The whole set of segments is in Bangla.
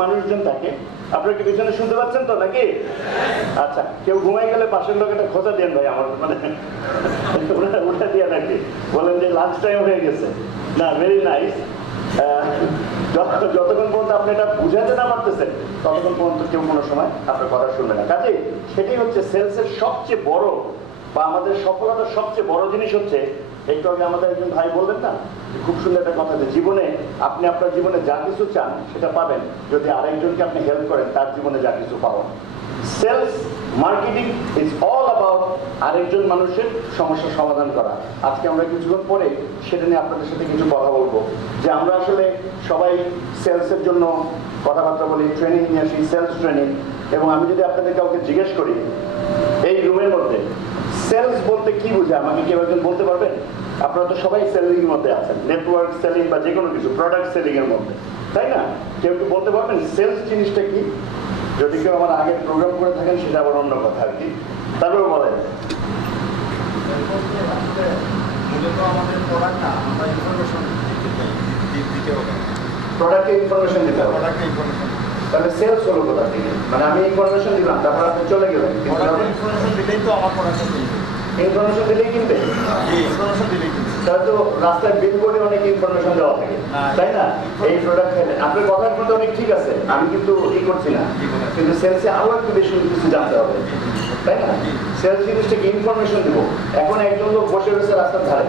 মানুষজন থাকে। আপনারা কি পিছনে শুনতে পাচ্ছেন তো নাকি? আচ্ছা, কেউ ঘুমাই গেলে পাশের লোক একটা খোঁজা দেন ভাই, আমার মানে উঠে দিয়ে নাকি বলেন যে লাঞ্চ টাইম হয়ে গেছে। না, ভেরি নাইস। যতক্ষণ পর্যন্ত আপনি এটা বুঝাতে না পারতেছেন ততক্ষণ পর্যন্ত কেউ কোনো সময় আপনার কথা শুনবে না। কাজে সেটাই হচ্ছে সেলসের সবচেয়ে বড় বা আমাদের সফলতার সবচেয়ে বড় জিনিস হচ্ছে, একটু আগে আমাদের একজন ভাই বললেন না, খুব সুন্দর একটা কথা, যে জীবনে আপনি আপনার জীবনে যা কিছু চান সেটা পাবেন যদি আরেকজনকে আপনি হেল্প করেন তার জীবনে যা কিছু পাবেন। Sales marketing is all about আরেকজন মানুষের সমস্যার সমাধান করা। আজকে আমরা কিছুক্ষণ পরে সেটা নিয়ে আপনাদের সাথে কিছু কথা বলবো, যে আমরা আসলে সবাই সেলসের জন্য কথাবার্তা বলি, ট্রেনিং নিয়ে আসি, সেলস ট্রেনিং। এবং আমি যদি আপনাদের কাউকে জিজ্ঞেস করি এই রুমের মধ্যে সেলস বলতে কি বোঝে, আমাকে কেউ একজন বলতে পারবেন? আপনারা তো সবাই সেলিং এর মধ্যে আছেন, নেটওয়ার্ক সেলিং বা যে কোনো কিছু প্রোডাক্ট সেলিং এর মধ্যে, তাই না? কেউ কি বলতে পারবেন সেলস জিনিসটা কি? যদি কেউ আমার আগে প্রোগ্রাম করে থাকেন সেটা আবার অন্য কথা আর কি। তারপরে বলেন প্রোডাক্টে ইনফরমেশন দিতে হবে। তাহলে সেলস হলো কোথা থেকে? মানে আমি ইনফরমেশন দিলাম, তারপর আপনি চলে গেলেন, ইনফরমেশন দিলেই তো আমার প্রোডাক্ট ইনফরমেশন দিলেই কিনবে। তাহলে তো রাস্তায় বিলবোর্ডে অনেক ইনফরমেশন দেওয়া থাকে, তাই না? এই প্রোডাক্ট আপনার কথার মধ্যে অনেক ঠিক আছে, আমি কিন্তু ই করছি না, কিন্তু সেলসে আরো একটু বেশি কিছু জানতে হবে, তাই না? সেলস জিনিসটাকে ইনফরমেশন দিব। এখন একজন লোক বসে রয়েছে রাস্তার ধারে,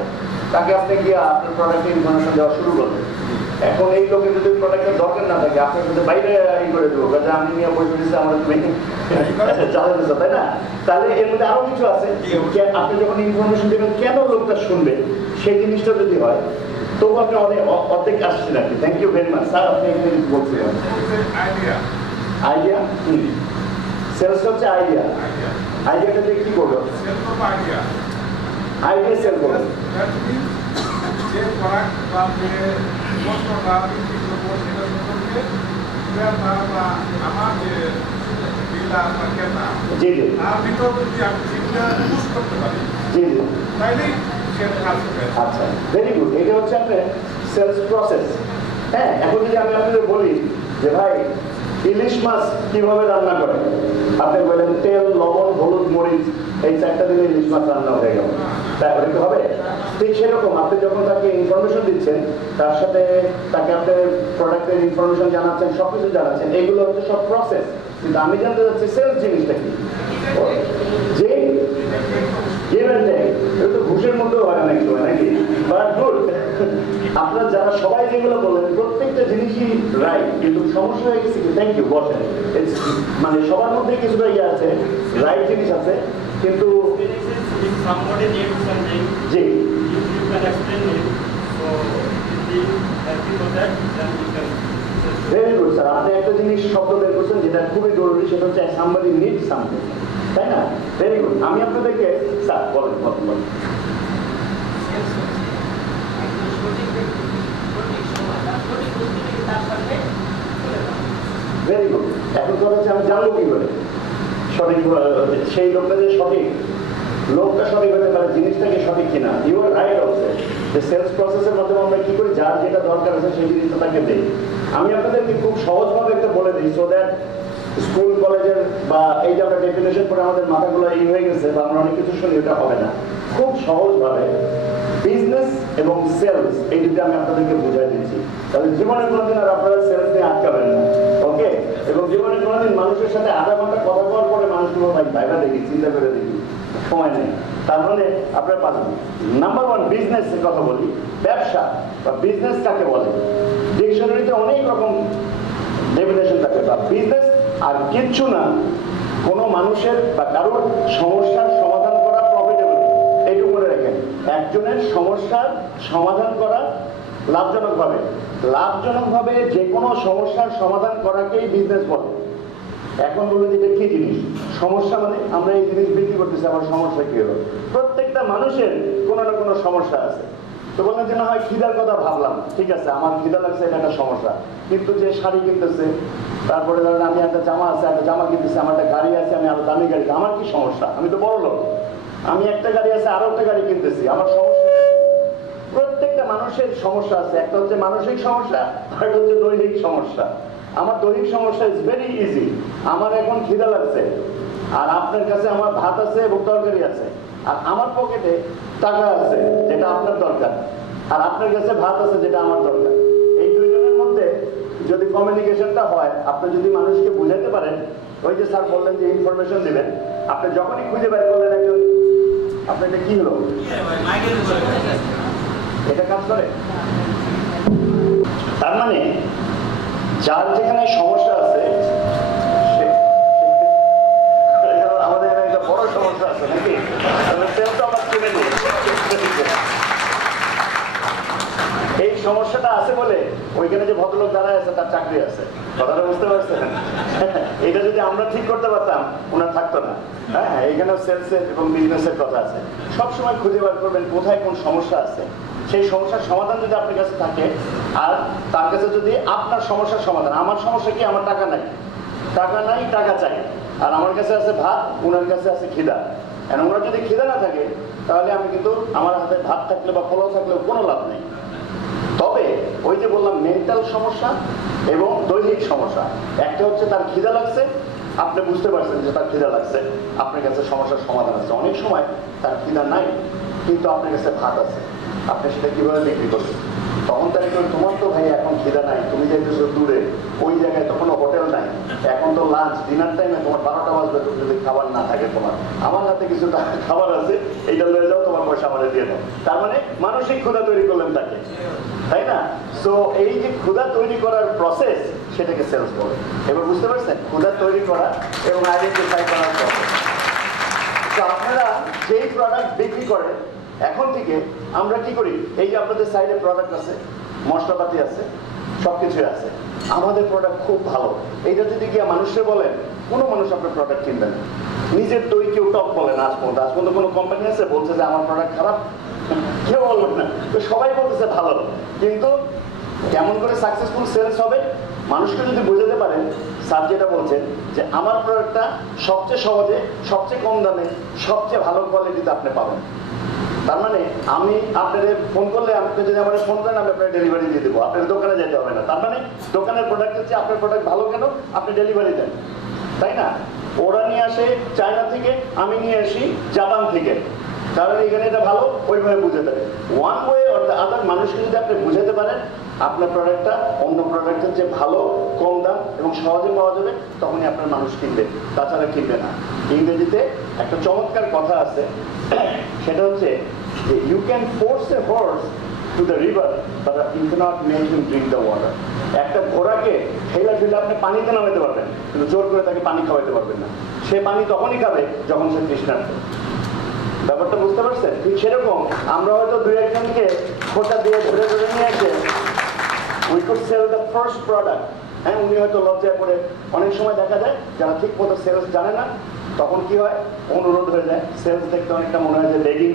তাকে আপনি গিয়ে আপনার প্রোডাক্টের ইনফরমেশন দেওয়া শুরু করবেন। এখন এই লোকের যদি প্রোডাক্টের দরকার না থাকে, আপনার সাথে বাইরে ই করে দেবো, কাজে আমি নিয়ে বসে দিচ্ছি আমার চালাতে, তাই না? তাহলে এর মধ্যে আরো কিছু আছে। আপনি যখন ইনফরমেশন দেবেন কেন লোকটা শুনবে, সেই জিনিসটা যদি হয় তবু আপনি অনেক অর্ধেক আসছেন আর কি। Thank you very much sir, আপনি এখানে বলছিলেন আইডিয়া। সেলস হচ্ছে আইডিয়া। আইডিয়াটা দিয়ে কি করবো? আইডিয়া সেল করবেন। জি জি জি জি, আচ্ছা, ভেরি গুড। এটা হচ্ছে আপনার সেলস প্রসেস। হ্যাঁ, এখন যদি আমি আপনাদের বলি যে ভাই ইলিশ মাছ কিভাবে রান্না করে, আপনি বললেন তেল, লবণ, হলুদ, মরিচ, এই চারটা দিলে ইলিশ মাছ রান্না হয়ে গেল, তাই বলে হবে? ঠিক সেরকম আপনি যখন তাকে ইনফরমেশন দিচ্ছেন, তার সাথে তাকে আপনার প্রোডাক্টের ইনফরমেশন জানাচ্ছেন, সবকিছু জানাচ্ছেন, এগুলো হচ্ছে সব প্রসেস। কিন্তু আমি জানতে চাচ্ছি সেলস জিনিসটা কি? যে তো ঘুষের মধ্যেও হয় অনেক সময় নাকি, বাট গুড। আপনারা যারা সবাই যেগুলো বলেন প্রত্যেকটা জিনিসই রাইট, কিন্তু সমস্যা হয়ে গেছে কি, থ্যাংক ইউ, বসেন, মানে সবার মধ্যে কিছুটা ইয়ে আছে, রাইট জিনিস আছে, কিন্তু জি ভেরি গুড স্যার, আপনি একটা জিনিস শব্দ বের করছেন যেটা খুবই জরুরি, সেটা হচ্ছে সামবডি নিড সামথিং, তাই না? Very good. আমি আপনাদেরকে স্যার বলেন বলেন। Very good. এখন কথা হচ্ছে আমি জানবো কি করে সঠিক, সেই লোকটা যে সঠিক, লোকটা সঠিক হতে পারে, জিনিসটাকে সঠিক কিনা। ইউ আর রাইট অলসো, যে সেলস প্রসেসের মাধ্যমে আমরা কি করি, যার যেটা দরকার আছে সেই জিনিসটা তাকে দেই। আমি আপনাদেরকে খুব সহজভাবে একটা বলে দিই, সো দ্যাট স্কুল কলেজের বা এই যে আমরা ডেফিনেশন করে আমাদের মাথাগুলো ই হয়ে গেছে বা আমরা অনেক কিছু শুনি, এটা হবে না। খুব সহজভাবে বিজনেস এবং সেলস এই দুটো আমি আপনাদেরকে বুঝাই দিচ্ছি, তাহলে জীবনে কোনোদিন আর আপনারা সেলস নিয়ে আটকাবেন না, ওকে? এবং জীবনে কোনোদিন মানুষের সাথে আধা ঘন্টা কথা বলার পরে মানুষগুলো ভাইবা দেখি, চিন্তা করে দেখি, সময় নেই। তার মানে আপনারা পাবেন। নাম্বার ওয়ান, বিজনেসের কথা বলি। ব্যবসা বা বিজনেস কাকে বলে? ডিকশনারিতে অনেক রকম ডেফিনেশন থাকে। বা বিজনেস আর কিচ্ছু না, কোনো মানুষের বা কারোর সমস্যার সমাধান করা প্রফিটেবল, এইটুকু মনে রাখেন। একজনের সমস্যার সমাধান করা লাভজনকভাবে, লাভজনকভাবে যে কোনো সমস্যার সমাধান করাকেই বিজনেস বলে। এখন বলুন এটা কি জিনিস? সমস্যা মানে আমরা এই জিনিস বিক্রি করতেছি, আমার সমস্যা কি হলো? প্রত্যেকটা মানুষের কোনো না কোনো সমস্যা আছে। তো বললেন যে না হয় খিদার কথা ভাবলাম, ঠিক আছে, আমার খিদা লাগছে, এটা একটা সমস্যা। কিন্তু যে শাড়ি কিনতেছে, তারপরে ধরেন আমি একটা জামা আছে, একটা জামা কিনতেছি, আমার একটা গাড়ি আছে, আমি আরো দামি গাড়ি, আমার কি সমস্যা? আমি তো বড় লোক, আমি একটা গাড়ি আছে, আরো একটা গাড়ি কিনতেছি, আমার সমস্যা। প্রত্যেকটা মানুষের সমস্যা আছে, একটা হচ্ছে মানসিক সমস্যা, আর একটা হচ্ছে দৈহিক সমস্যা। আমার দৈহিক সমস্যা ইজ ভেরি ইজি। আমার এখন খিদা লাগছে, আর আপনার কাছে আমার ভাত আছে এবং তরকারি আছে, আর আমার পকেটে টাকা আছে যেটা আপনার দরকার, আর আপনার কাছে ভাত আছে যেটা আমার দরকার। এই দুইজনের মধ্যে যদি কমিউনিকেশনটা হয়, আপনি যদি মানুষকে বুঝাতে পারেন, ওই যে স্যার বললেন যে ইনফরমেশন দিবেন, আপনি যখনই খুঁজে বের করলেন একজন, আপনার এটা কি হলো, এটা কাজ করে। তার মানে যার যেখানে সমস্যা আছে, আমাদের এখানে একটা বড় সমস্যা আছে নাকি, আমরা কিনে নিই। এই সমস্যাটা আছে বলে ওইখানে যে ভদ্রলোক দাঁড়ায় আছে তার চাকরি আছে, কথাটা বুঝতে পারছেন? এটা যদি আমরা ঠিক করতে পারতাম ওনার থাকতো না। হ্যাঁ, এইখানেও সেলসের এবং বিজনেসের কথা আছে। সবসময় খুঁজে বার করবেন কোথায় কোন সমস্যা আছে, সেই সমস্যার সমাধান যদি আপনার কাছে থাকে, আর তার কাছে যদি আপনার সমস্যার সমাধান, আমার সমস্যা কি, আমার টাকা নাই, টাকা চাই, আর আমার কাছে আছে ভাত, ওনার কাছে আছে খিদা। এখন ওনার যদি খিদা না থাকে তাহলে আমি কিন্তু আমার হাতে ভাত থাকলে বা পোলাও থাকলেও কোনো লাভ নেই। তবে ওই যে বললাম মেন্টাল সমস্যা এবং দৈহিক সমস্যা, একটা হচ্ছে তার খিদা লাগছে, আপনি বুঝতে পারছেন যে তার খিদা লাগছে, আপনার কাছে সমস্যার সমাধান আছে। অনেক সময় তার খিদা নাই কিন্তু আপনার কাছে ভাত আছে, আপনি সেটা কিভাবে বিক্রি করবেন? তখন তাই তোমার তো ভাই এখন খিদা নাই, তুমি যাইতেছো দূরে, ওই জায়গায় তো কোনো হোটেল নাই, এখন তো লাঞ্চ ডিনার টাইমে তোমার 12টা বাজবে, তুমি যদি খাবার না থাকে তোমার, আমার হাতে কিছু খাবার আছে, এইটা লয়ে যাও, তোমার পয়সা আমাদের দিয়ে দাও। তার মানে মানসিক ক্ষুধা তৈরি করলেন তাকে, তাই না? সো এই যে ক্ষুধা তৈরি করার প্রসেস, সেটাকে সেলস বলে। এবার বুঝতে পারছেন ক্ষুধা তৈরি করা এবং আইডেন্টিফাই করার প্রসেস। তো আপনারা যেই প্রোডাক্ট বিক্রি করেন, এখন থেকে আমরা কি করি, এই যে আপনাদের সাইডে প্রোডাক্ট আছে, মশলাপাতি আছে, সবকিছুই আছে, আমাদের প্রোডাক্ট খুব ভালো, এইটা যদি গিয়ে মানুষকে বলেন, কোনো মানুষ আপনার প্রোডাক্ট কিনবে না। নিজের দই কেউ টপ বলে না, আজ পর্যন্ত কোনো কোম্পানি আছে বলছে যে আমার প্রোডাক্ট খারাপ? কেউ বলবেন না। তো সবাই বলতেছে ভালো, কিন্তু কেমন করে সাকসেসফুল সেলস হবে, মানুষকে যদি বোঝাতে পারেন, স্যার যেটা বলছেন যে আমার প্রোডাক্টটা সবচেয়ে সহজে, সবচেয়ে কম দামে, সবচেয়ে ভালো কোয়ালিটিতে আপনি পাবেন। তার মানে আমি আপনাদের ফোন করলে, আপনি যদি আমাদের ফোন করেন, আমি আপনার ডেলিভারি দিয়ে দেবো, আপনার দোকানে যেতে হবে না। তার মানে দোকানের প্রোডাক্ট হচ্ছে আপনার প্রোডাক্ট ভালো কেন, আপনি ডেলিভারি দেন, তাই না? ওরা নিয়ে আসে চায়না থেকে, আমি নিয়ে আসি জাপান থেকে, কারণ এখানে এটা ভালো, ওইভাবে বুঝে দেবে। One way or the other মানুষকে যদি আপনি বুঝাতে পারেন আপনার প্রোডাক্টটা অন্য প্রোডাক্টের যে ভালো, কম দাম এবং সহজে পাওয়া যাবে, তখনই আপনার মানুষ কিনবে, তাছাড়া কিনবে না। ইংরেজিতে একটা চমৎকার কথা আছে, সেটা হচ্ছে যে you can force a horse to the river but you can't make him drink the water. একটা ঘোড়াকে ঠেলা ঠেলে আপনি পানিতে নামাতে পারবেন, কিন্তু জোর করে তাকে পানি খাওয়াতে পারবেন না। সে পানি তখনই খাবে যখন সে তৃষ্ণার্ত। ব্যাপারটা বুঝতে পারছেন? ঠিক সেরকম আমরা হয়তো দুই একজনকে খোঁচা দিয়ে ধরে ধরে নিয়ে এসে we could sell the first product. হ্যাঁ, উনি হয়তো লজ্জা করে, অনেক সময় দেখা যায় যারা ঠিক মতো সেলস জানে না, তখন কি হয়, অনুরোধ হয়ে যায়। সেলস দেখতে অনেকটা মনে হয় যে বেগিং,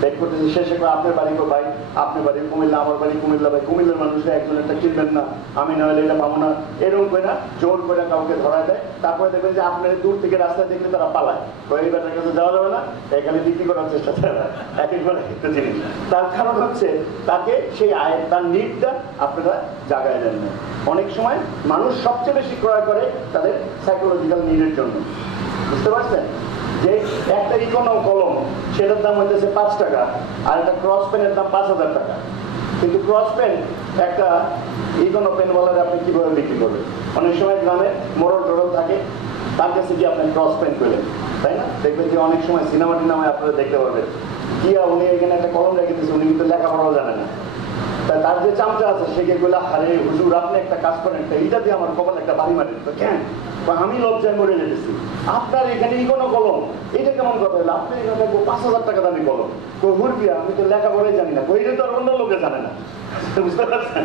বেগ করতেছে। শেষে করে আপনার বাড়ি গো ভাই, আপনার বাড়ি কুমিল্লা, আমার বাড়ি কুমিল্লা, ভাই কুমিল্লার মানুষরা একজন একটা কিনবেন না, আমি না হলে এটা পাবো না, এরকম করে না জোর করে কাউকে ধরা দেয়। তারপরে দেখবেন যে আপনার দূর থেকে রাস্তায় দেখলে তারা পালায়, এই ব্যাটার কাছে যাওয়া যাবে না, এখানে বিক্রি করার চেষ্টা করে এক একবার একটা জিনিস। তার কারণ হচ্ছে তাকে সেই আয়, তার নিডটা আপনারা জাগায় দেন না। অনেক সময় মানুষ সবচেয়ে বেশি ক্রয় করে তাদের সাইকোলজিক্যাল নিডের জন্য, বুঝতে পারছেন? যে একটা ইকোনো কলম, সেটার দাম হইতেছে 5 টাকা, আর একটা ক্রস পেনের দাম 5000 টাকা। কিন্তু ক্রস পেন একটা ইকোনো পেনওয়ালার আপনি কিভাবে বিক্রি করবেন? অনেক সময় গ্রামে মোড়ল টোড়ল থাকে, তার কাছে গিয়ে আপনি ক্রস পেন করলেন, তাই না? দেখবেন যে অনেক সময় সিনেমা টিনেমায় আপনারা দেখতে পারবেন, গিয়া উনি এখানে একটা কলম রেখে দিয়েছে, উনি কিন্তু লেখাপড়াও জানে না। তার যে চামচা আছে সে গিয়ে বলে, আরে হুজুর আপনি একটা কাজ করেন, এইটা দিয়ে আমার কপাল একটা বাড়ি মারেন। তো কেন? আমি লজ্জায় মরে যেতেছি, আপনার এখানে কোনো কলম, এটা কেমন কথা হলো? আপনি এখানে 5000 টাকা দামি কলম, হুরবিয়া আমি তো লেখাপড়াই জানি না, এটা তো আর অন্য লোকে জানে না, বুঝতে পারছেন?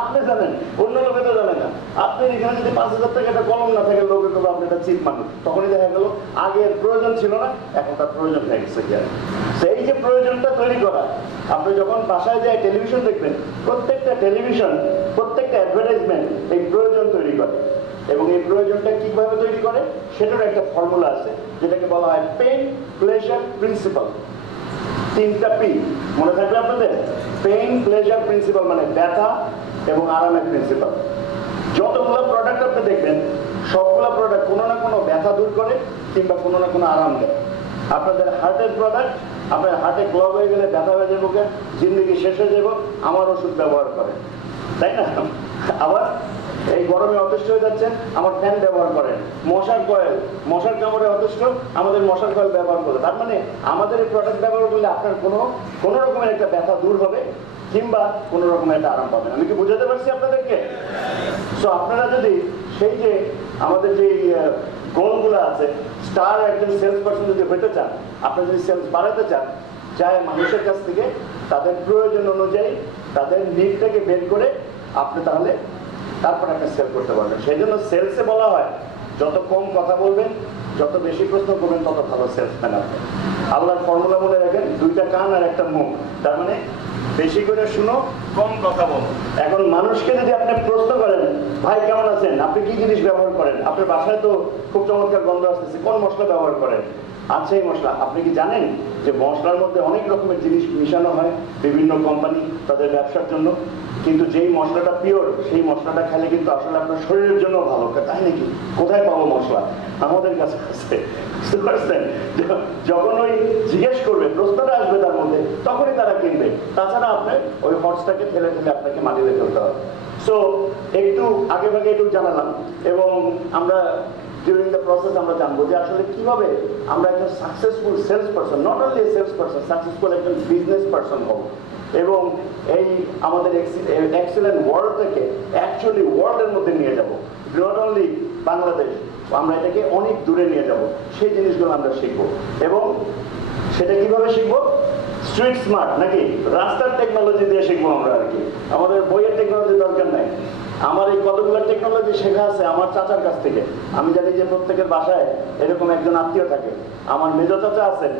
আপনি জানেন, অন্য লোকে তো জানে না। আপনার এখানে যদি 5000 টাকা একটা কলম না থাকে, লোকে করবো আপনি একটা চিপ মানুষ। তখনই দেখা গেল আগের প্রয়োজন ছিল না, এখন তার প্রয়োজন হয়ে গেছে। সেই যে প্রয়োজনটা তৈরি করা, আপনি যখন বাসায় যায় টেলিভিশন দেখবেন, প্রত্যেকটা টেলিভিশন, প্রত্যেকটা অ্যাডভার্টাইজমেন্ট এই প্রয়োজন তৈরি করে। এবং এই প্রয়োজনটা কিভাবে তৈরি করে সেটার একটা ফর্মুলা আছে, যেটাকে বলা হয় পেইন প্লেজার প্রিন্সিপাল। 3টা পি মনে থাকবে আপনাদের? পেইন প্লেজার প্রিন্সিপাল মানে ব্যথা এবং আরামের প্রিন্সিপাল। যতগুলো প্রোডাক্ট আপনি দেখবেন সবগুলো প্রোডাক্ট কোনো না কোনো ব্যথা দূর করে কিংবা কোনো না কোনো আরাম দেয়। আপনাদের হার্টের প্রোডাক্ট, আপনার হার্টে ব্লক হয়ে গেলে ব্যথা হয়ে যাবো, জিন্দগি শেষ হয়ে যাব, আমার ওষুধ ব্যবহার করেন, তাই না? আবার এই গরমে অতিষ্ঠ হয়ে যাচ্ছেন, আমার ফ্যান ব্যবহার করেন। মশার কয়েল, মশার কামড়ে অতিষ্ঠ, আমাদের মশার কয়েল ব্যবহার করে। তার মানে আমাদের এই প্রোডাক্ট ব্যবহার করলে আপনার কোনো রকমের একটা ব্যথা দূর হবে কিংবা কোনো রকমের একটা আরাম পাবেন। আমি কি বুঝাতে পারছি আপনাদেরকে? সো আপনারা যদি সেই যে আমাদের যে গোলগুলো আছে, স্টার একজন সেলস পার্সন যদি হইতে চান, আপনারা যদি সেলস বাড়াতে চান, চাই মানুষের কাছ থেকে তাদের প্রয়োজন অনুযায়ী তাদের নিডটাকে বের করে আপনি তাহলে তারপর একটা সেল করতে পারবেন। সেই জন্য সেলসে বলা হয় যত কম কথা বলবেন, যত বেশি প্রশ্ন করবেন, তত ভালো সেলসম্যান আপনি। আল্লাহর ফর্মুলা মনে রাখেন, 2টা কান আর একটা মুখ। তার মানে বেশি করে শুনো, কম কথা বলো। এখন মানুষকে যদি আপনি প্রশ্ন করেন, ভাই কেমন আছেন, আপনি কি জিনিস ব্যবহার করেন, আপনার বাসায় তো খুব চমৎকার গন্ধ আসতেছে, কোন মশলা ব্যবহার করেন? আচ্ছা এই মশলা। আপনি কি জানেন যে মশলার মধ্যে অনেক রকমের জিনিস মিশানো হয় বিভিন্ন কোম্পানি তাদের ব্যবসার জন্য, কিন্তু যেই মশলাটা পিওর সেই মশলাটা খেলে কিন্তু আসলে আপনার শরীরের জন্য ভালো। তাই নাকি? কোথায় পাবো মশলা? আমাদের কাছে আছে। বুঝতে পারছেন? যখন ওই জিজ্ঞেস করবে, প্রশ্নটা আসবে তার মধ্যে, তখনই তারা কিনবে। তাছাড়া আপনি ওই হর্সটাকে ঠেলে ঠেলে আপনাকে মাটিতে ফেলতে হবে। সো একটু আগে ভাগে একটু জানালাম, এবং আমরা ডিউরিং দ্য প্রসেস আমরা জানবো যে আসলে কিভাবে আমরা একজন successful sales person, not only sales person, successful একজন বিজনেস পারসন হব, এবং এই আমাদের এক্সেলেন্ট ওয়ার্ল্ডটাকে অ্যাকচুয়ালি ওয়ার্ল্ডের মধ্যে নিয়ে যাব, নট অনলি বাংলাদেশ, আমরা এটাকে অনেক দূরে নিয়ে যাব। সেই জিনিসগুলো আমরা শিখবো, এবং সেটা কিভাবে শিখবো? স্ট্রিট স্মার্ট, নাকি রাস্তার টেকনোলজি দিয়ে শিখবো আমরা আর কি। আমাদের বইয়ের টেকনোলজি দরকার নাই। আমার এই কতগুলো টেকনোলজি শেখা আছে আমার চাচার কাছ থেকে। আমি জানি যে প্রত্যেকের বাসায় এরকম একজন আত্মীয় থাকে। আমার মেজ চাচা আছেন,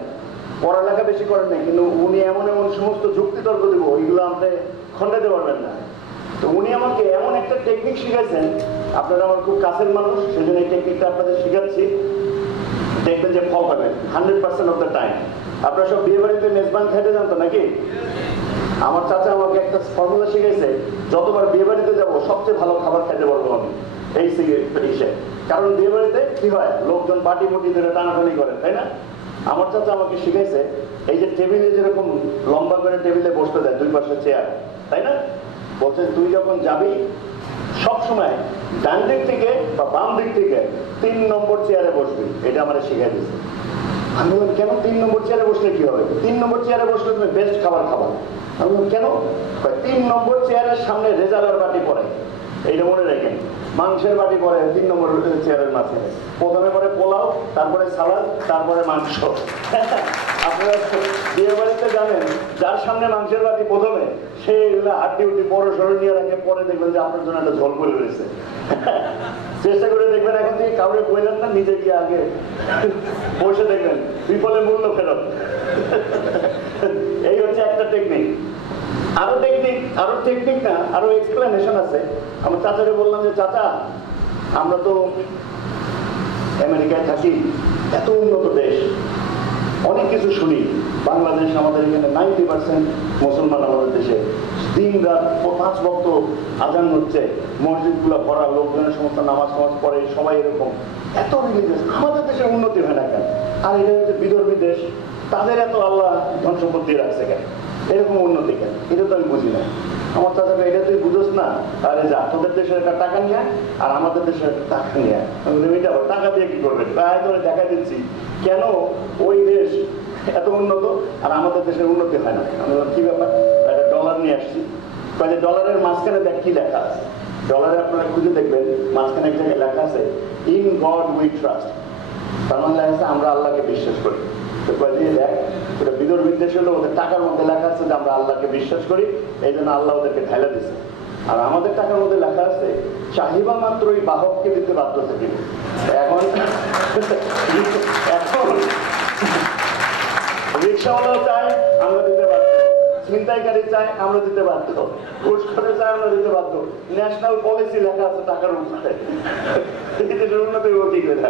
পড়ালেখা বেশি করেন নাই, কিন্তু উনি এমন এমন সমস্ত যুক্তি তর্ক দিব, ওইগুলো আপনি খণ্ডাতে পারবেন না। তো উনি আমাকে এমন একটা টেকনিক শিখাইছেন, আপনারা আমার খুব কাছের মানুষ, সেজন্য এই টেকনিকটা আপনাদের শিখাচ্ছি। দেখবেন যে ফল পাবেন 100% অফ দ্য টাইম। আপনারা সব বিয়ে বাড়িতে মেজবান খেতে জানতো নাকি? আমার চাচা আমাকে একটা ফর্মুলা শিখেছে, যতবার বিয়ে বাড়িতে যাবো সবচেয়ে ভালো খাবার খেতে পারবো আমি এই ইসে। কারণ বিয়ে বাড়িতে কি হয়, লোকজন বাটি মুটি ধরে টানাটানি করে, তাই না? আমার চাচা আমাকে শিখাইছে, এই যে টেবিলে যেরকম লম্বা করে টেবিলে বসতে দেয়, 2 পাশে চেয়ার, তাই না? বলছে তুই যখন যাবি সবসময় ডান দিক থেকে বা বাম দিক থেকে 3 নম্বর চেয়ারে বসবি। এটা আমার শিখাই দিয়েছে। আমি বললাম কেন 3 নম্বর চেয়ারে বসলে কি হবে? 3 নম্বর চেয়ারে বসলে তুমি বেস্ট খাবার খাবা। আমি বললাম কেন? 3 নম্বর চেয়ারের সামনে রেজালার বাটি পড়ে, এইটা মনে রাখেন। মাংসের বাটি পড়ে 3 নম্বর চেয়ারের মাঝে। প্রথমে পরে পোলাও, তারপরে সালাদ, তারপরে মাংস। আপনারা বিয়ে বাড়িতে জানেন, যার সামনে মাংসের বাটি প্রথমে, সে এগুলো হাড্ডি উঠি বড় সরু নিয়ে রাখে, পরে দেখবেন যে আপনার জন্য একটা ঝোল করে রয়েছে। চেষ্টা করে দেখবেন, এখন থেকে কাউরে বললেন না, নিজে গিয়ে আগে বসে দেখবেন, বিফলের মূল্য ফেরত। এই হচ্ছে একটা টেকনিক। আরো টেকনিক না, আরো এক্সপ্লেনেশন আছে। আমার চাচাকে বললাম যে চাচা, আমরা তো আমেরিকায় থাকি, এত উন্নত দেশ, অনেক কিছু শুনি। বাংলাদেশ, আমাদের এখানে 90% মুসলমান আমাদের দেশে, দিন রাত 5 ওয়াক্ত আজান হচ্ছে, মসজিদগুলো ভরা, লোকজনের সমস্ত নামাজ পড়ে, সবাই এরকম, এত রিলিজিয়াস। আমাদের দেশের উন্নতি হয় না কেন? আর এটা হচ্ছে বিদর্ভী দেশ, তাদের এত আল্লাহ ধন সম্পদ দিয়ে রাখছে কেন? এরকম উন্নতি কেন? এটা তো আমি বুঝি না। আমার চাচাকে এটা তুই বুঝোস না, আরে যা, তোদের দেশের একটা টাকা নিয়ে আর আমাদের দেশের একটা টাকা নিয়ে, এটা টাকা দিয়ে কি করবে? প্রায় ধরে দেখা দিচ্ছি কেন ওই দেশ এত উন্নত আর আমাদের দেশের উন্নতি হয় না। আমি বললাম কি ব্যাপার? একটা ডলার নিয়ে আসছি, কাজে ডলারের মাঝখানে দেখ কি লেখা আছে। ডলারে আপনারা খুঁজে দেখবেন, মাঝখানে এক জায়গায় লেখা আছে ইন গড উই ট্রাস্ট। তার মানে লেখা আছে আমরা আল্লাহকে বিশ্বাস করি। তো কয়েকদিন দেখ, ওটা বিদর্ভী দেশ হলো, ওদের টাকার মধ্যে লেখা আছে যে আমরা আল্লাহকে বিশ্বাস করি, এই জন্য আল্লাহ ওদেরকে ঢাইলা দিচ্ছে। আর আমাদের টাকার মধ্যে লেখা আছে চাহিবা মাত্রই বাহককে দিতে বাধ্য থাকিব। এখন রিক্সাওয়ালাও চায়, আমরা দিতে বাধ্য। ছিনতাইকারী চায়, আমরা দিতে বাধ্য। ঘুষখোরে চায়, আমরা দিতে বাধ্য। ন্যাশনাল পলিসি লেখা আছে টাকার উপরে। উন্নতি কি করে?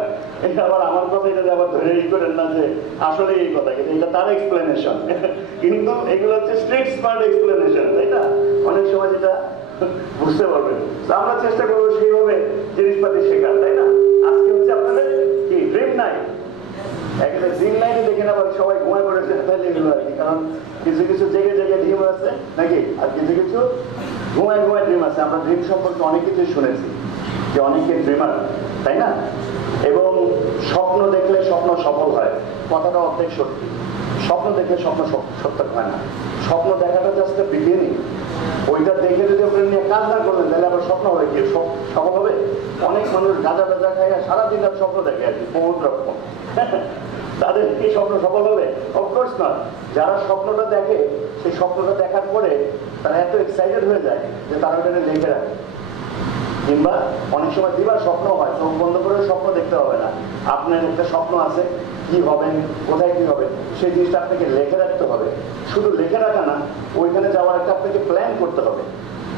এটা আবার আমার কথা, এটা আবার ধরে করেন না যে আসলে এই কথা, কিন্তু এটা তার এক্সপ্লেনেশন। কিন্তু এগুলো হচ্ছে স্ট্রিট স্মার্ট এক্সপ্লেনেশন, তাই না? অনেক সময় যেটা বুঝতে পারবেন। আমরা চেষ্টা করবো সেইভাবে হবে জিনিসপাতি শেখার, তাই না? আজকে হচ্ছে আপনাদের কি ড্রিম নাইট, একটা ড্রিম নাইটে দেখে না সবাই ঘুমায় পড়েছে তাহলে এগুলো আর কি, কারণ কিছু কিছু জেগে জেগে ড্রিম আছে নাকি, আর কিছু কিছু ঘুমায় ঘুমায় ড্রিম আছে। আমরা ড্রিম সম্পর্কে অনেক কিছুই শুনেছি যে অনেকে ড্রিমার, তাই না? এবং স্বপ্ন দেখলে স্বপ্ন সফল হয়, কথাটা অর্ধেক সত্যি। স্বপ্ন দেখলে স্বপ্ন সত্য হয় না, স্বপ্ন দেখাটা জাস্ট বিগিনিং। ওইটা দেখে যদি ওখানে নিয়ে কাজ না করলেন তাহলে আবার স্বপ্ন হবে কি সফল হবে? অনেক মানুষ গাঁজা টাজা খায় সারাদিন আর স্বপ্ন দেখে আর কি, বহুত রকম। তাদের কি স্বপ্ন সফল হবে? অফকোর্স না। যারা স্বপ্নটা দেখে সেই স্বপ্নটা দেখার পরে তারা এত এক্সাইটেড হয়ে যায় যে তারা ওখানে লিখে রাখে, কিংবা অনেক সময় দিবার স্বপ্ন হয়, চোখ বন্ধ করে স্বপ্ন দেখতে হবে না। আপনার একটা স্বপ্ন আছে, কি হবেন, কোথায় কি হবে, সেই জিনিসটা আপনাকে লিখে রাখতে হবে। শুধু লিখে রাখা না, ওইখানে যাওয়ার একটা আপনাকে প্ল্যান করতে হবে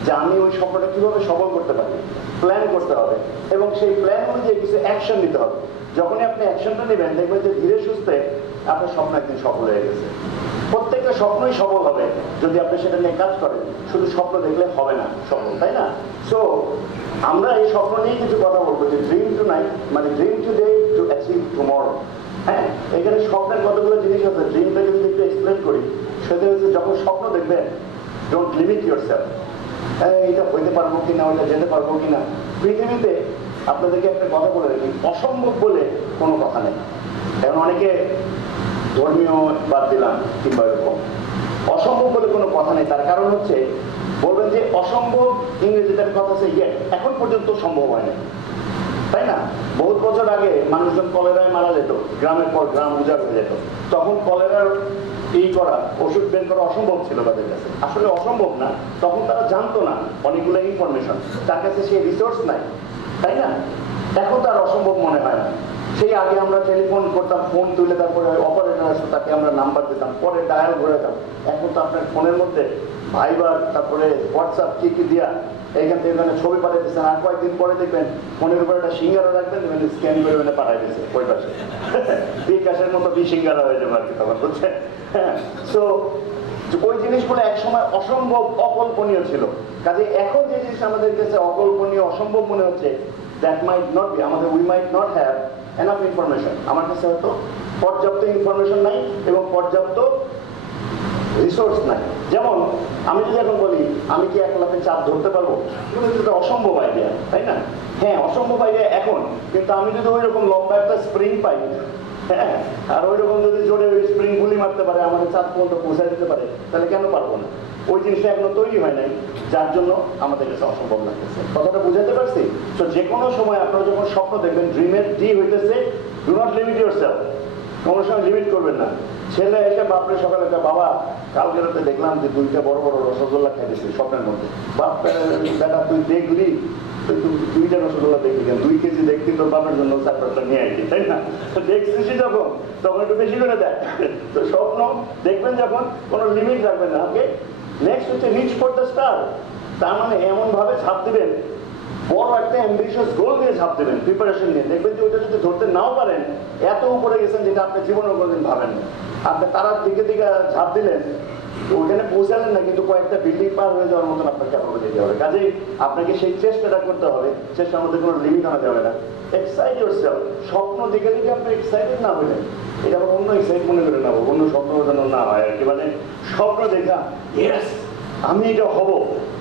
যে আমি ওই স্বপ্নটা কিভাবে সফল করতে পারি, প্ল্যান করতে হবে। এবং সেই প্ল্যান অনুযায়ী কিছু অ্যাকশন নিতে হবে। যখনই আপনি অ্যাকশনটা নেবেন দেখবেন যে ধীরে সুস্থে আপনার স্বপ্ন একদিন সফল হয়ে গেছে। প্রত্যেকটা স্বপ্নই সফল হবে যদি আপনি সেটা নিয়ে কাজ করেন, শুধু স্বপ্ন দেখলে হবে না সফল, তাই না? সো আমরা এই স্বপ্ন নিয়ে কিছু কথা বলবো যে ড্রিম টু নাইট, মানে dream today to achieve tomorrow. হ্যাঁ, এখানে স্বপ্নের কতগুলো জিনিস আছে, ড্রিমটাকে যদি একটু এক্সপ্লেন করি সেটা হচ্ছে যখন স্বপ্ন দেখবেন ডোন্ট লিমিট ইয়োরসেলফ। এটা হইতে পারবো কিনা, ওইটা যেতে পারবো কিনা। পৃথিবীতে আপনাদেরকে একটা কথা বলে রাখি, অসম্ভব বলে কোনো কথা নেই। এখন অনেকে ধর্মীয় বাদ দিলাম কিংবা এরকম, অসম্ভব বলে কোনো কথা নেই। তার কারণ হচ্ছে বলবেন যে অসম্ভব ইংরেজিতে কথা হচ্ছে ইয়েট, এখন পর্যন্ত সম্ভব হয় না, তাই না? বহুত বছর আগে মানুষজন কলেরায় মারা যেত, গ্রামের পর গ্রাম উজাড় হয়ে যেত, তখন কলেরার করা ওষুধ বের করা অসম্ভব ছিল তাদের কাছে। আসলে অসম্ভব না, তখন তারা জানতো না অনেকগুলো ইনফরমেশন, তার কাছে সেই রিসোর্স নাই, তাই না? এখন তার অসম্ভব মনে হয় না। সেই আগে আমরা টেলিফোন করতাম, ফোন তুলে তারপরে অপারেটর আসতো, তাকে আমরা নাম্বার দিতাম, পরে ডায়াল ঘুরাতাম। এখন তো আপনার ফোনের মধ্যে ভাইবার, তারপরে হোয়াটসঅ্যাপ কি দিয়া এইখান থেকে এখানে ছবি পাঠিয়ে দিচ্ছেন, আর কয়েকদিন পরে দেখবেন ফোনের উপরে একটা সিঙ্গারা রাখবেন, স্ক্যান করে ওখানে পাঠিয়ে দিচ্ছে ওই পাশে। বিকাশের মতো সিঙ্গারা হয়ে যাবে আর কি তখন, বুঝছেন? হ্যাঁ, সো ওই জিনিসগুলো একসময় অসম্ভব অকল্পনীয় ছিল। কাজে এখন যে জিনিস আমাদের কাছে অকল্পনীয় অসম্ভব মনে হচ্ছে, দ্যাট মাইট নট বি, আমাদের we might not have enough information. আমার কাছে হয়তো পর্যাপ্ত ইনফরমেশন নাই এবং পর্যাপ্ত রিসোর্স নাই। যেমন আমি যদি এখন বলি আমি কি 1 লাফে চাপ ধরতে পারবো, এটা অসম্ভব আইডিয়া, তাই না? হ্যাঁ, অসম্ভব আইডিয়া এখন, কিন্তু আমি যদি ওই রকম লম্বা একটা স্প্রিং পাই, হ্যাঁ, আর ওই রকম যদি জোরে ওই স্প্রিং গুলি মারতে পারে, আমাদের চাপ পর্যন্ত পৌঁছায় দিতে পারে, তাহলে কেন পারবো না? ওই জিনিসটা এখনো তৈরি হয় নাই, যার জন্য আমাদের কাছে অসম্ভব লাগতেছে। কথাটা বুঝাতে পারছি? তো যে কোনো সময় আপনারা যখন স্বপ্ন দেখবেন, ড্রিমের ডি হইতেছে ডু নট লিমিট ইয়োরসেলফ। কোনো সময় লিমিট করবেন না। ছেলে এসে বাপরে সকালে বাবা কালকে রাতে দেখলাম যে 2টা বড় বড় রসগোল্লা খাইতেছি স্বপ্নের মধ্যে। বাপ বেটা তুই দেখলি, তুই 2টা রসগোল্লা দেখলি কেন? 2 কেজি দেখতি তোর বাপের জন্য 4-5টা নিয়ে আসি, তাই না? দেখছিস যখন, তখন একটু বেশি করে দেয়। তো স্বপ্ন দেখবেন যখন, কোনো লিমিট রাখবেন না। ওকে, নেক্সট হচ্ছে রিচ ফর দ্য স্টার। তার মানে এমন ভাবে ঝাঁপ দিবেন, বড় একটা অ্যাম্বিশিয়াস গোল দিয়ে ঝাঁপ দেবেন, প্রিপারেশন নিয়ে। দেখবেন যে ওটা যদি ধরতে নাও পারেন, এত উপরে গেছেন যেটা আপনি জীবনেও কোনোদিন ভাবেন না। আপনি তারার দিকে দিকে ঝাঁপ দিলেন, ওখানে পৌঁছালেন না, কিন্তু কয়েকটা বিল্ডিং পার হয়ে যাওয়ার মতন আপনার ক্যাপাবিলিটি দিতে হবে। কাজেই আপনাকে সেই চেষ্টাটা করতে হবে, চেষ্টার মধ্যে কোনো লিমিট আনা যাবে না। Excite yourself. স্বপ্ন দেখে যদি আপনি এক্সাইটেড না হলেন, এটা আবার অন্য এক্সাইট মনে করে নেবো, অন্য স্বপ্ন যেন না হয় আর কি। মানে স্বপ্ন দেখা, ইয়েস আমি এটা হব,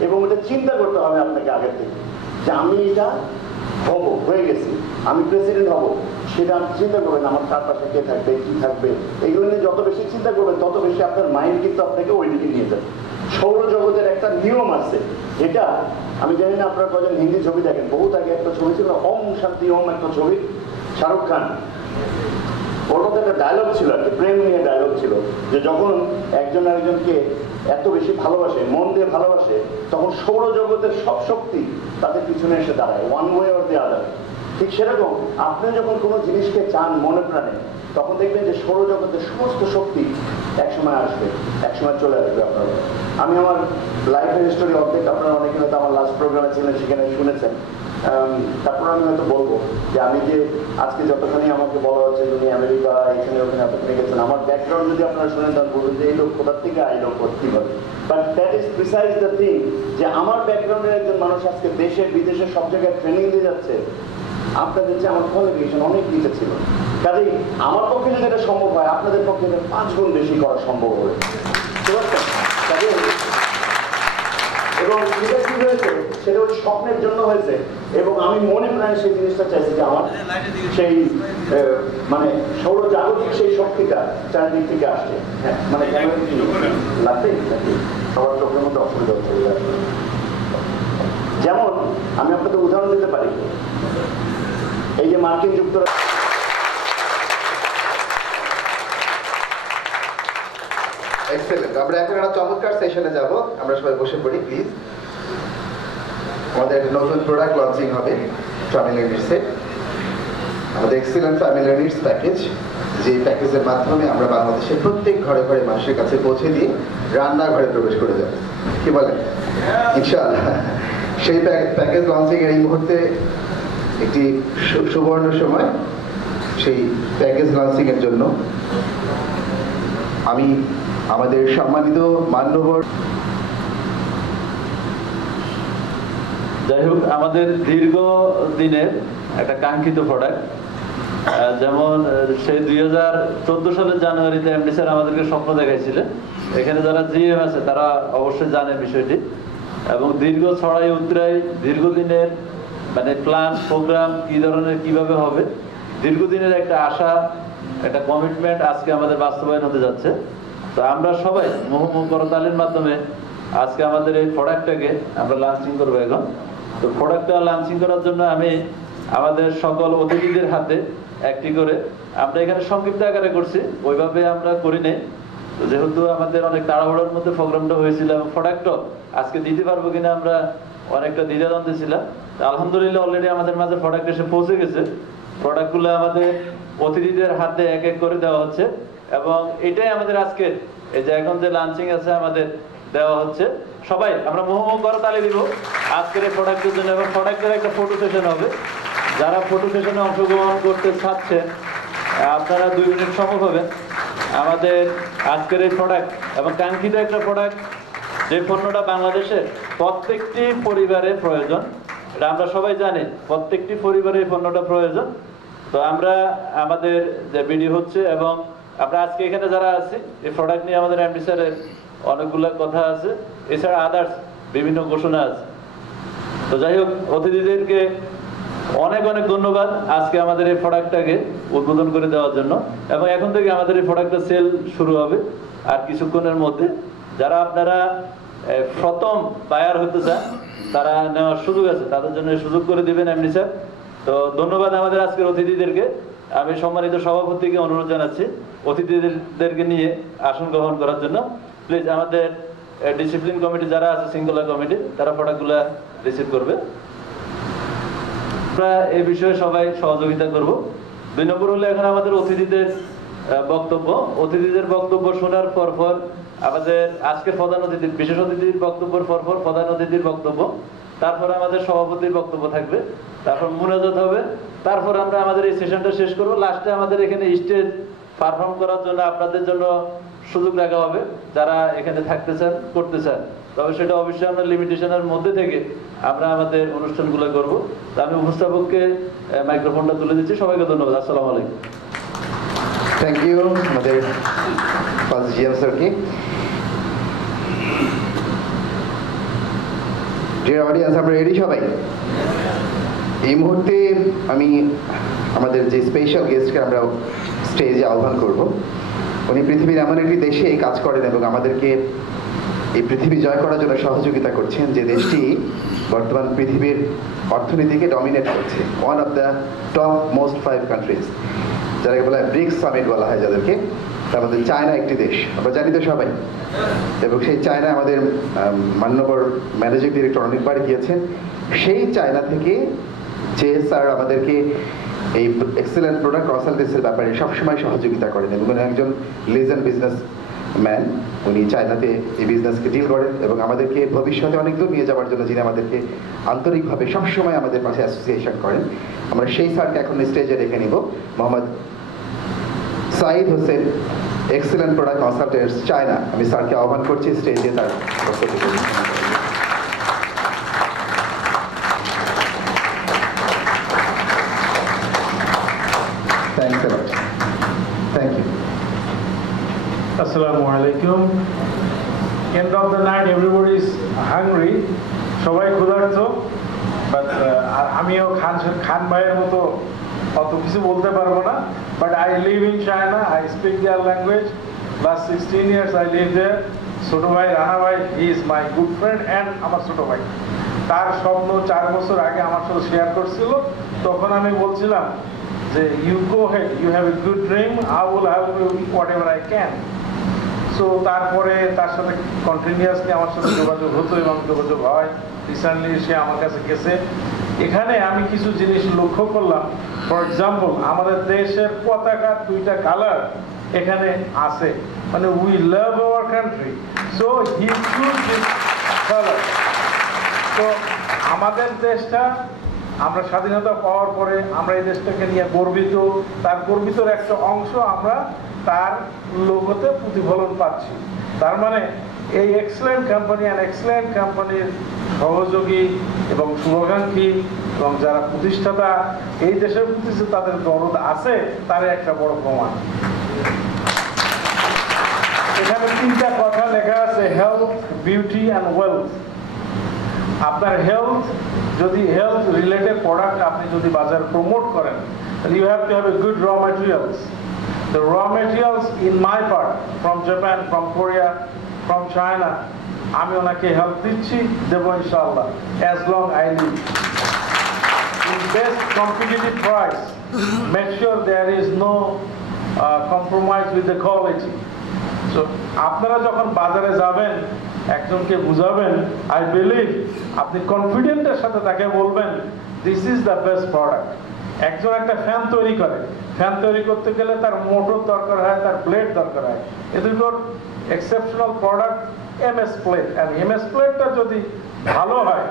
এবং এটা চিন্তা করতে হবে আপনাকে আগের থেকে যে আমি এটা হব, হয়ে গেছি, আমি প্রেসিডেন্ট হব। সেটা আপনি চিন্তা করবেন, আমার চারপাশে কে থাকবে, কি থাকবে, এগুলো নিয়ে যত বেশি চিন্তা করবেন তত বেশি আপনার মাইন্ড কিন্তু আপনাকে ওই দিকে নিয়ে যাবে। সৌরজগতের একটা নিয়ম আছে, যেটা আমি জানি না আপনারা কজন হিন্দি ছবি দেখেন। বহুত আগে একটা ছবি ছিল ওম শান্তি ওম, একটা ছবি, শাহরুখ খান। ওটাতে একটা ডায়লগ ছিল, একটা প্রেম নিয়ে ডায়লগ ছিল, যে যখন একজন আরেকজনকে এত বেশি ভালোবাসে, মন দিয়ে ভালোবাসে, তখন সৌরজগতের সব শক্তি তাদের পিছনে এসে দাঁড়ায়, ওয়ান ওয়ে অর দি আদার। ঠিক সেরকম আপনি যখন কোনো জিনিসকে চান মনে প্রাণে, তখন দেখবেন যে সৌরজগতের সমস্ত শক্তি একসময় আসবে, একসময় চলে আসবে আপনার। আমি আমার লাইফের হিস্টোরি অর্ধেক আপনারা অনেকে হয়তো আমার লাস্ট প্রোগ্রামে ছিলেন, সেখানে শুনেছেন তারপর আমি হয়তো বলবো যে আমি যে আজকে যতখানি আমাকে বলা হচ্ছে উনি আমেরিকা এখানে ওখানে এতখানি গেছেন, আমার ব্যাকগ্রাউন্ড যদি আপনারা শুনেন তাহলে বলবেন যে এই লোক কোথার থেকে আইলো কীভাবে। But that is precise the thing, যে আমার ব্যাকগ্রাউন্ডের একজন মানুষ আজকে দেশে বিদেশে সব জায়গায় ট্রেনিং দিয়ে যাচ্ছে। আপনাদের যে আমার কোয়ালিফিকেশন অনেক নিচে ছিল, কাজেই আমার পক্ষে যদি এটা সম্ভব হয় আপনাদের পক্ষে এটা 5 গুণ বেশি করা সম্ভব হবে। ঠিক আছে? কাজেই এবং যেটা কি হয়েছে সেটা ওই স্বপ্নের জন্য হয়েছে, এবং আমি মনে প্রাণে সেই জিনিসটা চাইছি যে আমার সেই মানে সৌরজাগতিক সেই শক্তিটা চারিদিক থেকে আসছে। হ্যাঁ, মানে লাগবেই নাকি সবার চোখের মধ্যে অসুবিধা হচ্ছে। যেমন আমি আপনাদের উদাহরণ দিতে পারি, এই যে মার্কিন যুক্তরাষ্ট্র এক্সেলেন্ট। আমরা এখন একটা চমৎকার সেশনে যাব, আমরা সবাই বসে পড়ি প্লিজ। আমাদের নতুন প্রোডাক্ট লঞ্চিং হবে ফ্যামিলি নিডসে, আমাদের এক্সিলেন্ট ফ্যামিলি নিডস প্যাকেজ, যে প্যাকেজের মাধ্যমে আমরা বাংলাদেশের প্রত্যেক ঘরে ঘরে মানুষের কাছে পৌঁছে দিয়ে রান্নাঘরে প্রবেশ করে যাব। কি বলেন? ইনশাআল্লাহ। সেই প্যাকেজ লঞ্চিং এর এই মুহূর্তে একটি সুবর্ণ সময়। সেই প্যাকেজ লঞ্চিং এর জন্য আমি আমাদের সম্মানিত মান্যবর, যাই হোক, আমাদের দীর্ঘ দিনের একটা কাঙ্ক্ষিত প্রোডাক্ট, যেমন সেই 2014 সালের জানুয়ারিতে এমডি স্যার আমাদেরকে স্বপ্ন দেখাইছিলেন। এখানে যারা জিএম আছে তারা অবশ্যই জানে বিষয়টি, এবং দীর্ঘ ছড়াই উতরাই দীর্ঘদিনের মানে প্ল্যান প্রোগ্রাম কি ধরনের কিভাবে হবে, দীর্ঘদিনের একটা আশা, একটা কমিটমেন্ট আজকে আমাদের বাস্তবায়ন হতে যাচ্ছে। তো আমরা সবাই মুহুর্মুহ করতালির মাধ্যমে আজকে আমাদের এই প্রোডাক্টটাকে আমরা লঞ্চিং করবো এখন। তো প্রোডাক্টটা লঞ্চিং করার জন্য আমি আমাদের সকল অতিথিদের হাতে একটি করে, আমরা এখানে সংক্ষিপ্ত আকারে করছি, ওইভাবে আমরা করি নাই। তো যেহেতু আমাদের অনেক তাড়াহুড়োর মধ্যে প্রোগ্রামটা হয়েছিল এবং প্রোডাক্টও আজকে দিতে পারবো কিনা আমরা অনেকটা দ্বিধাদ্বন্দ্বে ছিলাম। আলহামদুলিল্লাহ অলরেডি আমাদের মাঝে প্রোডাক্ট এসে পৌঁছে গেছে। প্রোডাক্টগুলো আমাদের অতিথিদের হাতে এক এক করে দেওয়া হচ্ছে, এবং এটাই আমাদের আজকে এই যে এখন যে লঞ্চিং আছে আমাদের দেওয়া হচ্ছে। সবাই আমরা মুহুর্মুহ করে তালি দিব আজকের এই প্রোডাক্টের জন্য, এবং প্রোডাক্টের একটা ফটো সেশন হবে। যারা ফটো সেশনে অংশগ্রহণ করতে চাচ্ছেন আপনারা 2 মিনিট সময় পাবেন। আমাদের আজকের এই প্রোডাক্ট এবং কাঙ্ক্ষিত একটা প্রোডাক্ট, যে পণ্যটা বাংলাদেশের প্রত্যেকটি পরিবারের প্রয়োজন, এটা আমরা সবাই জানি, প্রত্যেকটি পরিবারে এই পণ্যটা প্রয়োজন। তো আমরা আমাদের যে ভিডিও হচ্ছে, এবং আমরা আজকে এখানে যারা আছি এই প্রোডাক্ট নিয়ে আমাদের এমডি স্যারের অনেকগুলো কথা আছে, এছাড়া আদার্স বিভিন্ন ঘোষণা আছে। তো যাই হোক, অতিথিদেরকে অনেক অনেক ধন্যবাদ আজকে আমাদের এই প্রোডাক্টটাকে উদ্বোধন করে দেওয়ার জন্য, এবং এখন থেকে আমাদের এই প্রোডাক্টটা সেল শুরু হবে আর কিছুক্ষণের মধ্যে। যারা আপনারা প্রথম বায়ার হতে চান তারা নেওয়ার সুযোগ আছে, তাদের জন্য সুযোগ করে দিবেন এমডি স্যার। তো ধন্যবাদ আমাদের আজকের অতিথিদেরকে। আমি সম্মানিত সভাপতিকে অনুরোধ জানাচ্ছি অতিথিদেরকে নিয়ে আসন গ্রহণ করার জন্য। প্লিজ আমাদের ডিসিপ্লিন কমিটি যারা আছে, শৃঙ্খলা কমিটি, তারা প্রোডাক্টগুলো রিসিভ করবে। আমরা এই বিষয়ে সবাই সহযোগিতা করব। 2 নম্বর হলো এখন আমাদের অতিথিদের বক্তব্য। অতিথিদের বক্তব্য শোনার পর আমাদের আজকের প্রধান অতিথি, বিশেষ অতিথির বক্তব্যের পর প্রধান অতিথির বক্তব্য, তারপর আমাদের সভাপতির বক্তব্য থাকবে, তারপর মুনাজাত হবে, তারপর আমরা আমাদের এই সেশনটা শেষ করব। লাস্টে আমাদের এখানে স্টেজ পারফর্ম করার জন্য আপনাদের জন্য সুযোগ রাখা হবে, যারা এখানে থাকতে চান করতে চান। তবে সেটা অবশ্যই আমরা লিমিটেশনের মধ্যে থেকে আমরা আমাদের অনুষ্ঠানগুলো করব। তো আমি উপস্থাপককে মাইক্রোফোনটা তুলে দিচ্ছি। সবাইকে ধন্যবাদ। আসসালামু আলাইকুম। থ্যাংক ইউ আমাদের ফার্স্ট জিএম স্যারকে। ডিয়ার অডিয়েন্স, আমরা রেডি সবাই? এই মুহূর্তে আমি আমাদের যে স্পেশাল গেস্টকে আমরা স্টেজে আহ্বান করব। উনি পৃথিবীর এমন একটি দেশে কাজ করেন এবং আমাদেরকে এই পৃথিবী জয় করার জন্য সহযোগিতা করছেন, যে দেশটি বর্তমান পৃথিবীর অর্থনীতিকে ডমিনেট করছে। One of the top most 5 countries, যাদেরকে বলা হয় ব্রিক্স সামিট বলা হয় যাদেরকে। তার মধ্যে চায়না একটি দেশ, আমরা জানি তো সবাই। এবং সেই চায়না আমাদের মান্যবর ম্যানেজিং ডিরেক্টর অনেকবার গিয়েছেন। সেই চায়না থেকে যে স্যার আমাদেরকে এই এক্সেলেন্ট প্রোডাক্ট কনসালটেন্সির ব্যাপারে সবসময় সহযোগিতা করেন, এবং একজন লিজেন্ড বিজনেস ম্যান। উনি চায়নাতে এই বিজনেসকে ডিল করেন এবং আমাদেরকে ভবিষ্যতে অনেক দূর নিয়ে যাওয়ার জন্য যিনি আমাদেরকে আন্তরিকভাবে সবসময় আমাদের মাঝে অ্যাসোসিয়েশন করেন। আমরা সেই স্যারকে এখন স্টেজে রেখে নিব। Mohammad Saeed Hossain, excellent product consultants, China. আমি স্যারকে আহ্বান করছি স্টেজে তার বক্তব্য দেবেন। Thanks a lot. Thank you. Assalamu alaikum. End of the night, everybody is hungry. সবাই ক্ষুধার্ত, বাট আমিও খান ভাইয়ের মতো অত কিছু বলতে পারবো না। But I live in China, I speak their language. Last 16 years I live there. ছোট ভাই রানা ভাই, he is my good friend and আমার ছোট ভাই। তার স্বপ্ন 4 বছর আগে আমার সাথে শেয়ার করছিল। তখন আমি বলছিলাম যে you go ahead, you have a good dream, I will help you whatever I can. So তারপরে তার সাথে কন্টিনিউয়াসলি আমার সাথে যোগাযোগ হতো এবং যোগাযোগ হয়। রিসেন্টলি সে আমার কাছে গেছে। এখানে আমি কিছু জিনিস লক্ষ্য করলাম। ফর এক্সাম্পল, আমাদের দেশের পতাকার 2টা কালার এখানে আছে, মানে we love our country, so he choose this colour. তো আমাদের দেশটা, আমরা স্বাধীনতা পাওয়ার পরে আমরা এই দেশটাকে নিয়ে গর্বিত। তার গর্বিতর একটা অংশ আমরা তার লোগোতে প্রতিফলন পাচ্ছি। তার মানে এই এক্সেলেন্ট কোম্পানি অ্যান্ড এক্সেলেন্ট কোম্পানির সহযোগী এবং শুভাকাঙ্ক্ষী এবং যারা প্রতিষ্ঠাতা, এই দেশের প্রতি যে তাদের দরদ আছে তার একটা বড় প্রমাণ। এখানে 3টা কথা লেখা আছে, হেলথ, বিউটি অ্যান্ড ওয়েলথ। আপনার হেলথ, যদি হেলথ রিলেটেড প্রোডাক্ট আপনি যদি বাজার প্রমোট করেন, you have to have a good raw materials. The raw materials in my part, from Japan, from Korea, from China, আমি ওনাকে হেল্প দিচ্ছি, দেবো ইনশাআল্লাহ, as long I live. In best competitive price, make sure there is no compromise with the quality. So আপনারা যখন বাজারে যাবেন, একজনকে বুঝাবেন, আই বিলিভ আপনি কনফিডেন্টের সাথে তাকে বলবেন this is the best product. একজন একটা ফ্যান তৈরি করে, ফ্যান তৈরি করতে গেলে তার মোটর দরকার হয়, তার ব্লেড দরকার হয়। এ দুটোর exceptional product MS plate. And MS প্লেটটা যদি ভালো হয়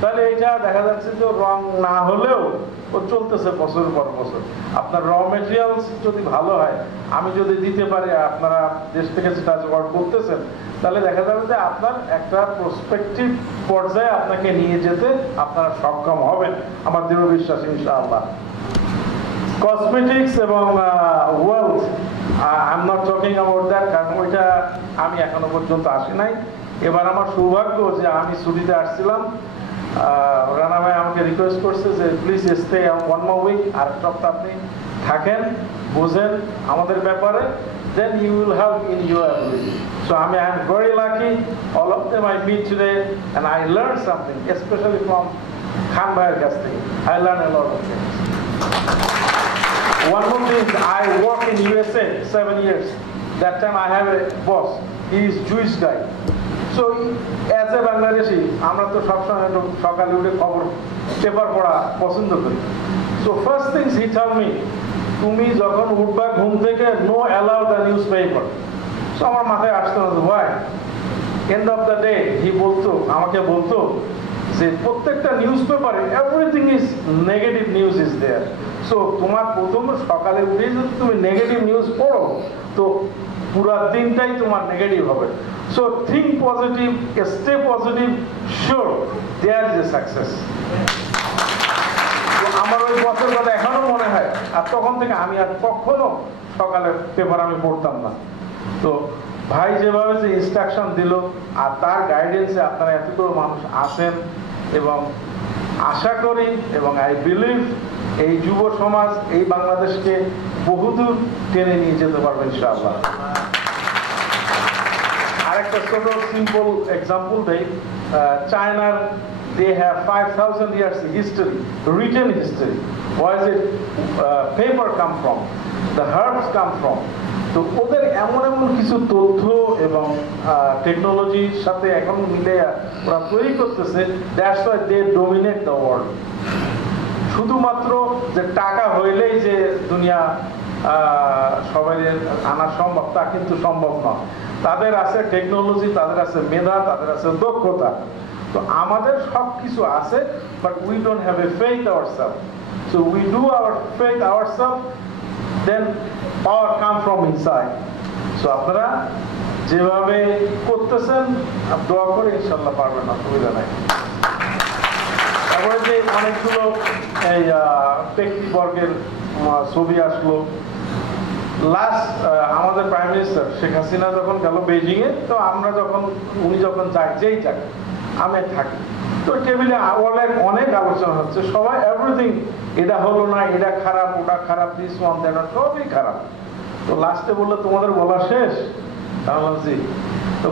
তাহলে এইটা দেখা যাচ্ছে যে রং না হলেও ও চলতেছে বছর পর বছর। আপনার র মেটেরিয়ালস যদি ভালো হয়, আমি যদি দিতে পারি, আপনারা দেশ থেকে যেটা জোগাড় করতেছেন, তাহলে দেখা যাবে যে আপনার একটা প্রসপেক্টিভ পর্যায়ে আপনাকে নিয়ে যেতে আপনারা সক্ষম হবেন, আমার দৃঢ় বিশ্বাস ইনশাআল্লাহ। কসমেটিক্স এবং wealth, I am not talking about that, কারণ ওইটা আমি এখনো পর্যন্ত আসি নাই। এবার আমার সৌভাগ্য যে আমি ছুটিতে আসছিলাম, রানা ভাই আমাকে রিকোয়েস্ট করছে যে প্লিজ স্টে 1 more week, আর সপ্তাহ আপনি থাকেন, বোঝেন আমাদের ব্যাপারে, then you will help in your ability. So I am very lucky, all of them I meet today and I learned something, especially from Khan Bhai's kaছ থেকে। I learned a lot of things. One more thing, I worked in USA 7 years. That time I have a boss, he is Jewish guy. So as a Bangladeshi, আমরা তো সবসময় একটু সকালে উঠে খবর পেপার পড়া পছন্দ করি। So first things he told me, তুমি যখন উঠবা ঘুম থেকে, no allow the newspaper. So আমার মাথায় আসতো না, why? End of the day he বলতো, আমাকে বলতো যে প্রত্যেকটা নিউজ পেপারে everything is negative news is there. So তোমার প্রথম সকালে উঠে যদি তুমি নেগেটিভ নিউজ পড়ো, তো পুরা দিনটাই তোমার নেগেটিভ হবে। So think positive, stay positive, sure there is a success. আমার ওই বছর কথা এখনো মনে হয়, আর তখন থেকে আমি আর কখনো সকালে পেপার আমি পড়তাম না। তো ভাই যেভাবে যে ইনস্ট্রাকশন দিল আর তার গাইডেন্সে আপনারা এতগুলো মানুষ আছেন, এবং আশা করি এবং আই বিলিভ এই যুব সমাজ এই বাংলাদেশকে বহুদূর টেনে নিয়ে যেতে পারবে ইনশাআল্লাহ। আরেকটা ছোট সিম্পল এক্সাম্পল দেই, চায়নার they have 5,000 years history, written history. Where does it paper come from? The herbs come from. তো ওদের এমন এমন কিছু তথ্য এবং টেকনোলজির সাথে এখন মিলে ওরা তৈরি করতেছে, that's why they dominate the world. শুধুমাত্র যে টাকা হইলেই যে দুনিয়া সবাই আনা সম্ভব, তা কিন্তু সম্ভব নয়। তাদের আছে টেকনোলজি, তাদের আছে মেধা, তাদের আছে দক্ষতা। তো আমাদের সব কিছু আছে, but we don't have a faith ourself. So we do our faith ourself, then power come from inside. So আপনারা যেভাবে করতেছেন দোয়া করে ইনশাল্লাহ পারবেন, অসুবিধা নাই। তারপরে যে অনেকগুলো এই ব্যক্তিবর্গের ছবি আসলো, লাস্ট আমাদের প্রাইম মিনিস্টার শেখ হাসিনা যখন গেল বেইজিং এ, তো আমরা যখন উনি যখন যাই, যেই যাক আমি থাকি, তো টেবিলে অনেক আলোচনা হচ্ছে, সবাই এভরিথিং, এটা হলো না, এটা খারাপ, ওটা খারাপ, দিস ওয়ান দ্যাট, সবই খারাপ। তো লাস্টে বললো তোমাদের বলা শেষ, তাহলে তো